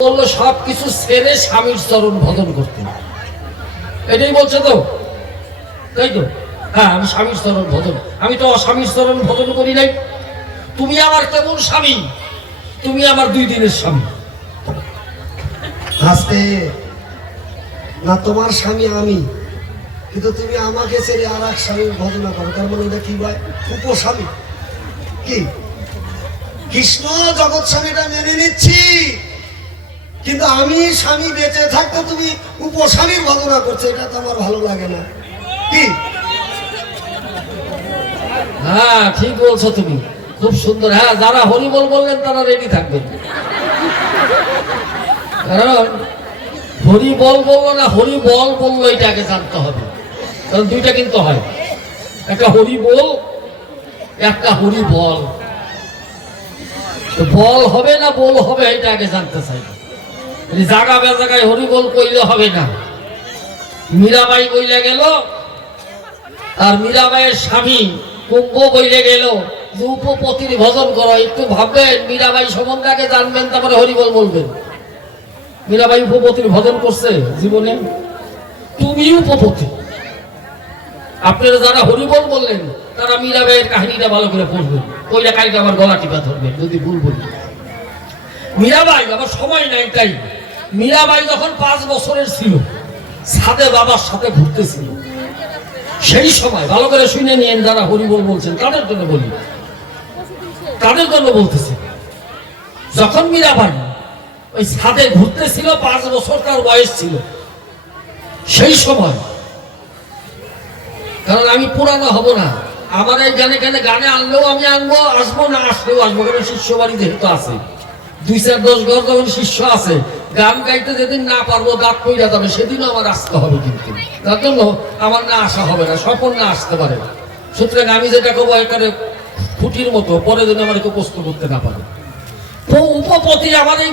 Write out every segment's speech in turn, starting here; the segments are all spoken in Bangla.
বললো সবকিছু ছেড়ে স্বামীর চরণ ভজন করতে, এটাই বলছে তো, তাই তো? হ্যাঁ, আমি স্বামীর চরণ ভজন, আমি তো অস্বামীর চরণ ভজন করি নাই। তুমি আমার কেমন স্বামী? তুমি আমার 2 দিনের স্বামী। আজকে না তোমার স্বামী আমি, কিন্তু তুমি আমাকে ছেড়ে আর এক স্বামীর ভজনা করো, তার মানে এটা কি ভাই? উপস্বামী। কি কৃষ্ণ জগৎ স্বামীটা মেনে নিচ্ছি, কিন্তু আমি স্বামী বেঁচে থাকতে তুমি উপস্বামীর ভজনা করছো, এটা তো আমার ভালো লাগে না। কি? হ্যাঁ, ঠিক বলছো তুমি, খুব সুন্দর। হ্যাঁ, যারা হরিবল বললেন তারা রেডি থাকবেন, কারণ হরিবল বললো না হরিবল বললো এটা আগে জানতে হবে, কারণ 2টা কিন্তু হয়, একটা হরিবল একটা হরিবল। বল হবে না বল হবে এটা আগে জানতে চাই। জায়গা বেজাগায় হরিবল কইলে হবে না। মীরাবাই কইলে গেল, আর মীরাবাইয়ের স্বামী কুম্ভ বইলে গেল যে উপপতির ভজন করো। একটু ভাববেন, মীরাবাই সম্বন্ধে আগে জানবেন, তারপরে হরিবল বলবেন। মীরাবাই উপপতির ভজন করছে জীবনে? তুমি উপপতি। আপনারা যারা হরিবল বললেন তারা মীরাবাইয়ের কাহিনীটা ভালো করে পড়বেন, ওইটা কালকে আমার গলা টিপা ধরবেন যদি ভুল বলি। মীরাবাই, আমার সময় নাই তাই, মীরাবাই যখন 5 বছরের ছিল, ছাদে বাবার সাথে ঘুরতেছিল। সেই সময় ভালো করে শুনে নিয়েন, যারা হরিবল বলছেন তাদের জন্য বলি, তাদের জন্য বলতেছি। যখন মীরাবাই ওই ছাদে ঘুরতেছিল, 5 বছর তার বয়স ছিল, সেই সময়, কারণ আমি পুরানো হব না, আমার এই গানে আনলেও আমি আনবো, আসবো না আসলেও আসবো, কারণ শিষ্য বাড়ি যেহেতু আছে, 2-4-10 ঘর যখন শিষ্য আছে, গান গাইতে যেদিন না পারবো, দাঁত পইরা যাবে, সেদিনও আমার আসতে হবে। কিন্তু তার জন্য আমার না আসা হবে না, স্বপন না আসতে পারে। সুতরাং আমি যেটা করবো এখানে খুঁটির মতো, পরে যেন আমার কেউ প্রশ্ন করতে না পারে। তো উপপতি আমার এই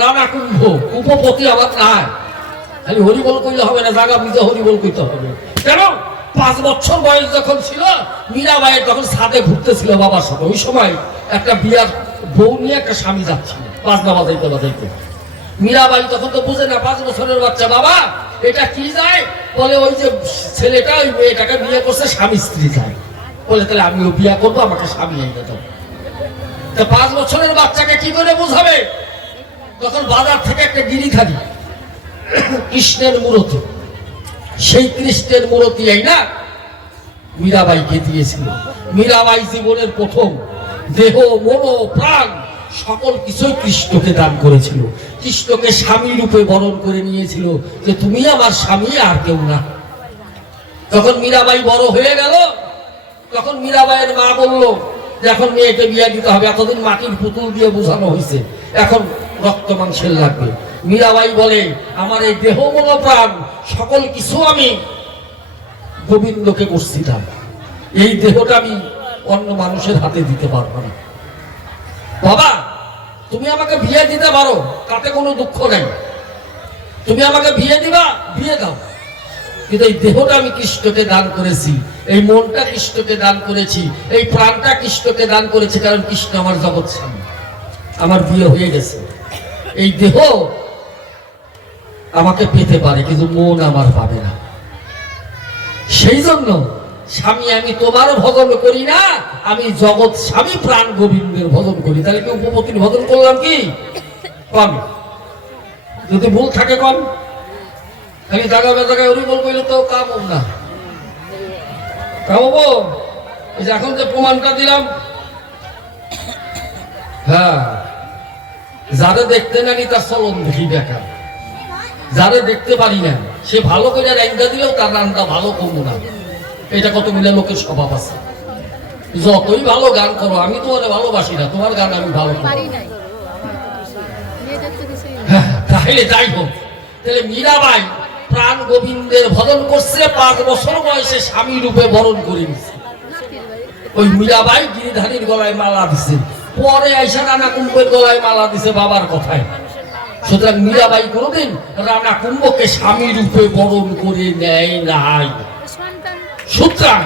রানা কুম্ভ, উপপতি আমার নাই। খালি হরিবল কইলে হবে না, জায়গা বুঝে হরিবল কইতে হবে। কেন? 5 বছর বয়স যখন ছিল, মীরাবাইয়ের তখন ছাদে ঘুরতেছিল বাবার সাথে। ওই সময় একটা বিয়ার বউ নিয়ে একটা স্বামী যাচ্ছিল বাজনা বাজাইতে বাজাইতে। মীরাবাই তখন তো বুঝে না, 5 বছরের বাচ্চা, বাবা এটা কি যায়? বলে ওই যে ছেলেটা ওই মেয়েটাকে বিয়ে করছে, স্বামী স্ত্রী যায়। বলে তাহলে আমিও বিয়ে করবো, আমাকে স্বামী এনে দাও। 5 বছরের বাচ্চাকে কি করে বুঝাবে? তখন বাজার থেকে একটা গিরিখালি কৃষ্ণের মূর্তি, সেই কৃষ্ণের মূর্তি এই না মীরাবাইকে দিয়েছিল। মীরাবাই জীবনের প্রথম দেহ, মন, প্রাণ সকল কিছুই কৃষ্ণকে দান করেছিল। কৃষ্ণকে স্বামী রূপে বরণ করে নিয়েছিল, যে তুমি আমার স্বামী, আর কেউ না। যখন মীরাবাই বড় হয়ে গেল, তখন মীরাবাইয়ের মা বলল যে এখন মেয়েকে বিয়ে দিতে হবে। এতদিন মাটির পুতুল দিয়ে বোঝানো হয়েছে, এখন রক্ত মাংসের লাগবে। মীরাবাই বলে, আমার এই দেহ, মন, প্রাণ সকল কিছু আমি গোবিন্দকে করছিলাম, এই দেহটা আমি অন্য মানুষের হাতে দিতে পারবো না। বাবা তুমি আমাকে বিয়ে দিতে পারো, তাতে কোনো দুঃখ নেই, তুমি আমাকে বিয়ে দিবা, বিয়ে দাও, কিন্তু এই দেহটা আমি কৃষ্ণকে দান করেছি, এই মনটা কৃষ্ণকে দান করেছি, এই প্রাণটা কৃষ্ণকে দান করেছি, কারণ কৃষ্ণ আমার জগৎ স্বামী। আমার বিয়ে হয়ে গেছে, এই দেহ আমাকে পেতে পারে, কিন্তু মন আমার পাবে না। সেই জন্য স্বামী আমি তোমার ভজন করি না, আমি জগৎ স্বামী প্রাণ গোবিন্দের ভজন করি। তাহলে কি উপপতির ভজন করলাম? কি কম? যদি ভুল থাকে কম, খালি জায়গা বেজাগায় হরিবল কইলে তো কাম না। কামবো এই যে এখন যে প্রমাণটা দিলাম, হ্যাঁ, যারা দেখতে নানি তার চলন দেখি দেখা, যারা দেখতে পারি না সে ভালো করে রান্না দিলেও তার রান্না ভালো করবো না। এটা কত মিলে লোকের স্বভাব আছে। যতই ভালো গান করো, আমি তোমার ভালোবাসি না, তোমার গান আমি ভালো করি। তাহলে যাই হোক, তাহলে মীরাবাই প্রাণ গোবিন্দের ভজন করছে, 5 বছর বয়সে স্বামী রূপে বরণ করে নিচ্ছে। ওই মীরাবাই গিরিধারীর গলায় মালা দিছে, পরে আইসা রানা কুম্ভের গলায় মালা দিছে বাবার কথায়। সুতরাং মীরাবাই কোনদিন রানা কুম্ভকে স্বামী রূপে বরণ করে নেয় নাই। সুতরাং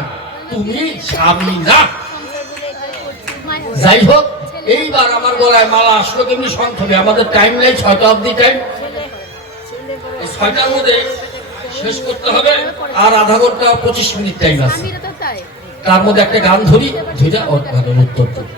তুমি স্বামী না। যাই হোক, এইবার আমার গলায় মালা আসলো কেমনি সংক্ষেপে, আমাদের টাইম নেই, 6টা অবধি টাইম, 6টার মধ্যে শেষ করতে হবে, আর আধা ঘন্টা 25 মিনিট টাইম আছে। তার মধ্যে একটা গান ধরি, ধরে ওর ভালো উত্তর দেব।